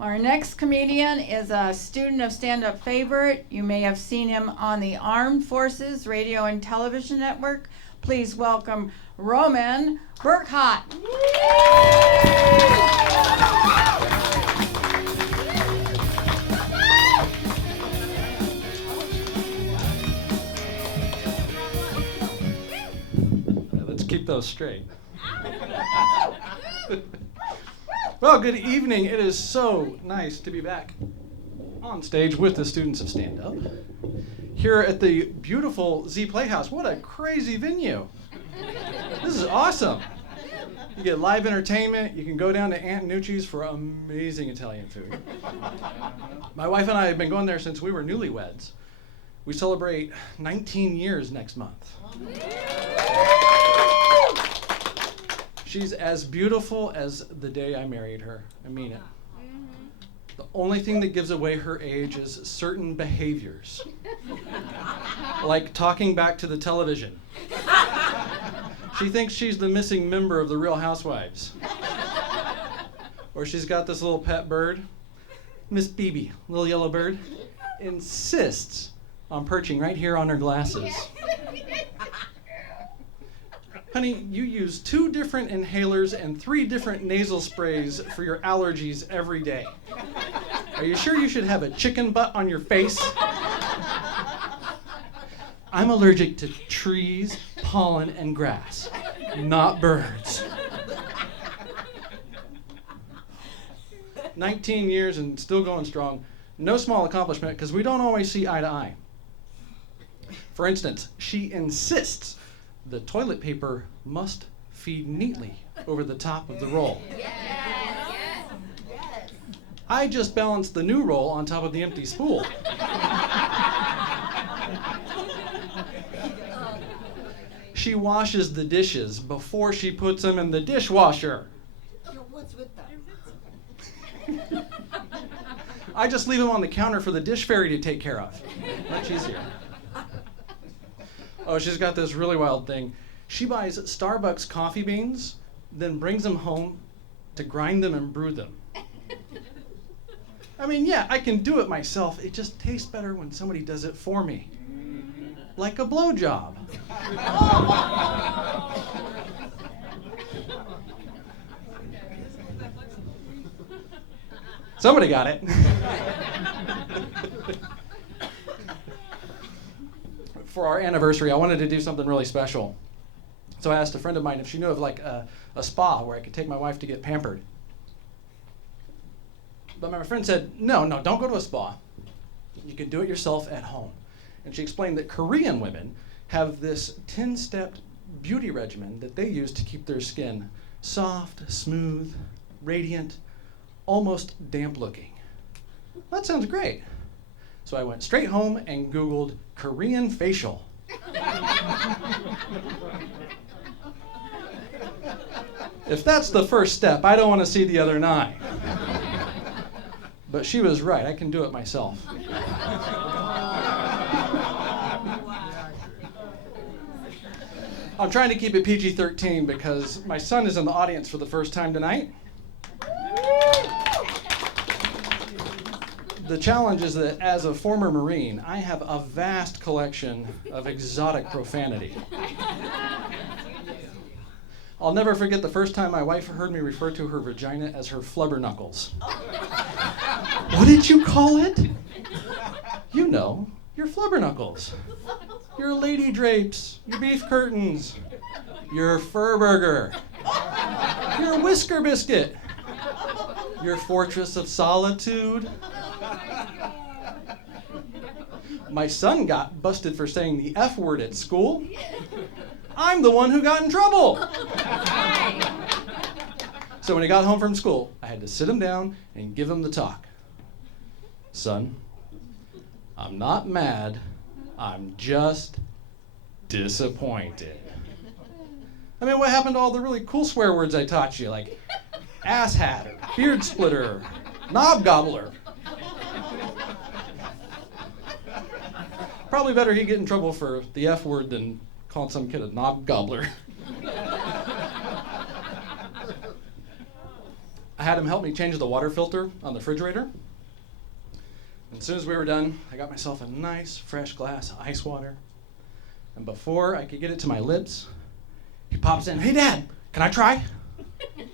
Our next comedian is a student of stand-up favorite. You may have seen him on the Armed Forces Radio and Television Network. Please welcome Roman Bercot. Let's keep those straight. Well, good evening. It is so nice to be back on stage with the students of stand-up here at the beautiful Z Playhouse. What a crazy venue. This is awesome. You get live entertainment. You can go down to Aunt Nucci's for amazing Italian food. My wife and I have been going there since we were newlyweds. We celebrate 19 years next month. She's as beautiful as the day I married her. I mean it. The only thing that gives away her age is certain behaviors, like talking back to the television. She thinks she's the missing member of the Real Housewives. Or she's got this little pet bird, Miss BB, little yellow bird, insists on perching right here on her glasses. Honey, you use 2 different inhalers and 3 different nasal sprays for your allergies every day. Are you sure you should have a chicken butt on your face? I'm allergic to trees, pollen, and grass, not birds. 19 years and still going strong. No small accomplishment, because we don't always see eye to eye. For instance, she insists the toilet paper must feed neatly over the top of the roll. Yes. I just balanced the new roll on top of the empty spool. She washes the dishes before she puts them in the dishwasher. What's with that? I just leave them on the counter for the dish fairy to take care of. Much easier. Oh, she's got this really wild thing. She buys Starbucks coffee beans, then brings them home to grind them and brew them. I mean, yeah, I can do it myself. It just tastes better when somebody does it for me. Like a blowjob. Somebody got it. For our anniversary, I wanted to do something really special. So I asked a friend of mine if she knew of like a spa where I could take my wife to get pampered. But my friend said, no, don't go to a spa. You can do it yourself at home. And she explained that Korean women have this 10-step beauty regimen that they use to keep their skin soft, smooth, radiant, almost damp looking. That sounds great. So I went straight home and Googled Korean facial. If that's the first step, I don't want to see the other 9. But she was right, I can do it myself. I'm trying to keep it PG-13 because my son is in the audience for the first time tonight. The challenge is that as a former Marine, I have a vast collection of exotic profanity. I'll never forget the first time my wife heard me refer to her vagina as her flubber knuckles. What did you call it? You know, your flubber knuckles, your lady drapes, your beef curtains, your fur burger, your whisker biscuit, your fortress of solitude. My son got busted for saying the F word at school. I'm the one who got in trouble. So when he got home from school, I had to sit him down and give him the talk. Son, I'm not mad, I'm just disappointed. I mean, what happened to all the really cool swear words I taught you, like asshat, or beard splitter, knob gobbler? Probably better he get in trouble for the F word than calling some kid a knob gobbler. I had him help me change the water filter on the refrigerator. And as soon as we were done, I got myself a nice, fresh glass of ice water. And before I could get it to my lips, he pops in, "Hey, Dad, can I try?" I'm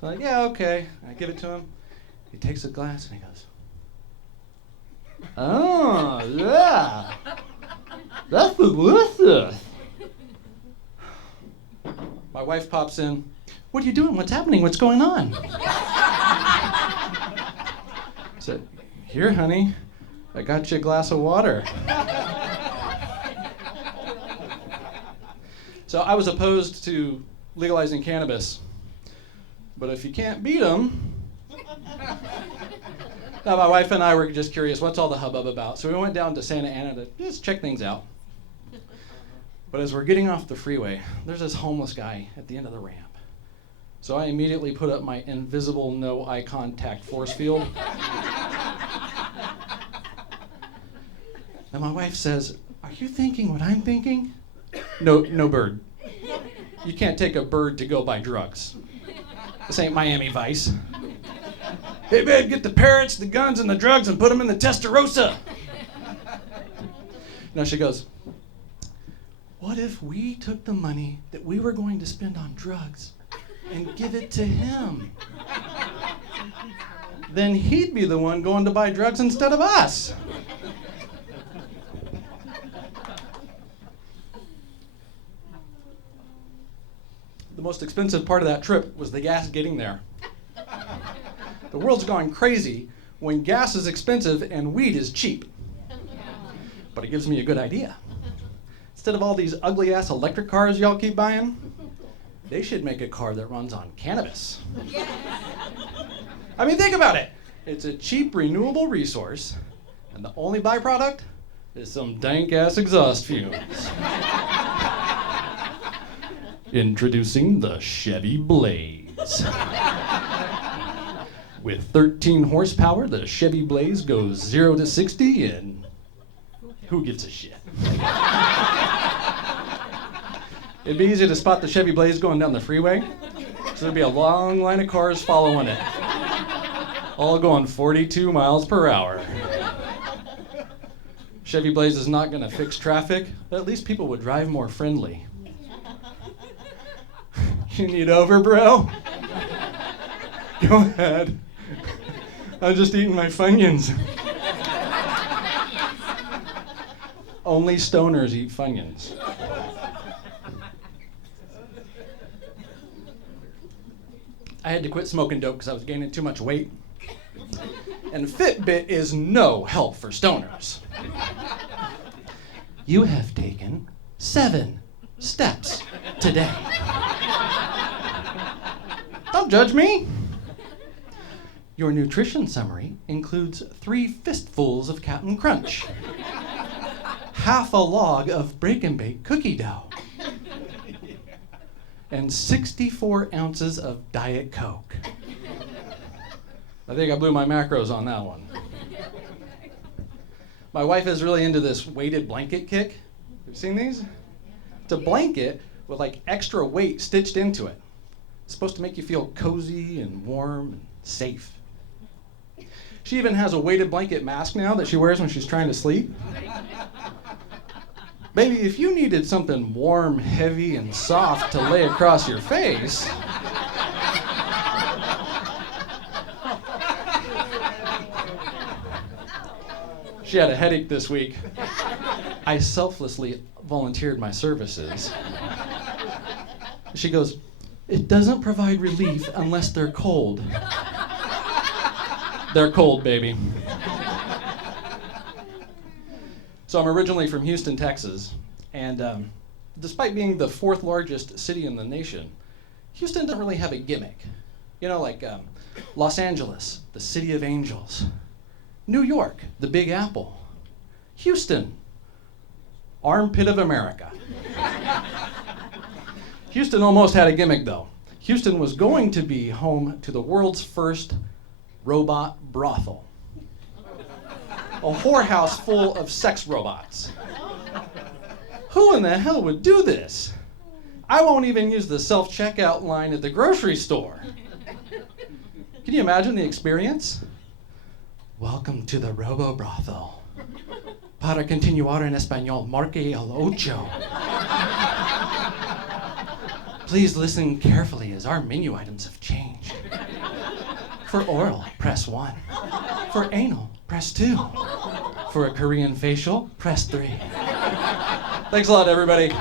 like, "Yeah, okay." I give it to him. He takes the glass and he goes, "Oh, yeah. That's delicious." My wife pops in, "What are you doing? What's happening? What's going on?" I said, "Here, honey, I got you a glass of water." So I was opposed to legalizing cannabis, but if you can't beat them. Now, my wife and I were just curious, what's all the hubbub about? So we went down to Santa Ana to just check things out. But as we're getting off the freeway, there's this homeless guy at the end of the ramp. So I immediately put up my invisible no eye contact force field. And my wife says, "Are you thinking what I'm thinking?" No bird. You can't take a bird to go buy drugs. This ain't Miami Vice. "Hey, babe, get the parrots, the guns, and the drugs and put them in the Testarossa." Now she goes, "What if we took the money that we were going to spend on drugs and give it to him? Then he'd be the one going to buy drugs instead of us." The most expensive part of that trip was the gas getting there. The world's gone crazy when gas is expensive and weed is cheap. But it gives me a good idea. Instead of all these ugly-ass electric cars y'all keep buying, they should make a car that runs on cannabis. I mean, think about it. It's a cheap, renewable resource, and the only byproduct is some dank-ass exhaust fumes. Introducing the Chevy Blaze. With 13 horsepower, the Chevy Blaze goes 0 to 60 in who gives a shit? It'd be easy to spot the Chevy Blaze going down the freeway, so there'd be a long line of cars following it, all going 42 miles per hour. Chevy Blaze is not going to fix traffic, but at least people would drive more friendly. You need over, bro? Go ahead. I'm just eating my Funyuns. Only stoners eat Funyuns. I had to quit smoking dope because I was gaining too much weight. And Fitbit is no help for stoners. You have taken 7 steps today. Don't judge me. Your nutrition summary includes 3 fistfuls of Captain Crunch, half a log of break and bake cookie dough, and 64 ounces of Diet Coke. I think I blew my macros on that one. My wife is really into this weighted blanket kick. Have you seen these? It's a blanket with like extra weight stitched into it. It's supposed to make you feel cozy and warm and safe. She even has a weighted blanket mask now that she wears when she's trying to sleep. Baby, if you needed something warm, heavy, and soft to lay across your face, she had a headache this week. I selflessly volunteered my services. She goes, "It doesn't provide relief unless they're cold." They're cold, baby. So I'm originally from Houston, Texas, and despite being the 4th largest city in the nation, Houston doesn't really have a gimmick. You know, like Los Angeles, the city of angels. New York, the Big Apple. Houston, armpit of America. Houston almost had a gimmick, though. Houston was going to be home to the world's first robot brothel. A whorehouse full of sex robots. Who in the hell would do this? I won't even use the self-checkout line at the grocery store. Can you imagine the experience? Welcome to the Robo Brothel. Para continuar en español, marque el ocho. Please listen carefully as our menu items have changed. For oral, press 1. For anal, press 2. For a Korean facial, press 3. Thanks a lot, everybody.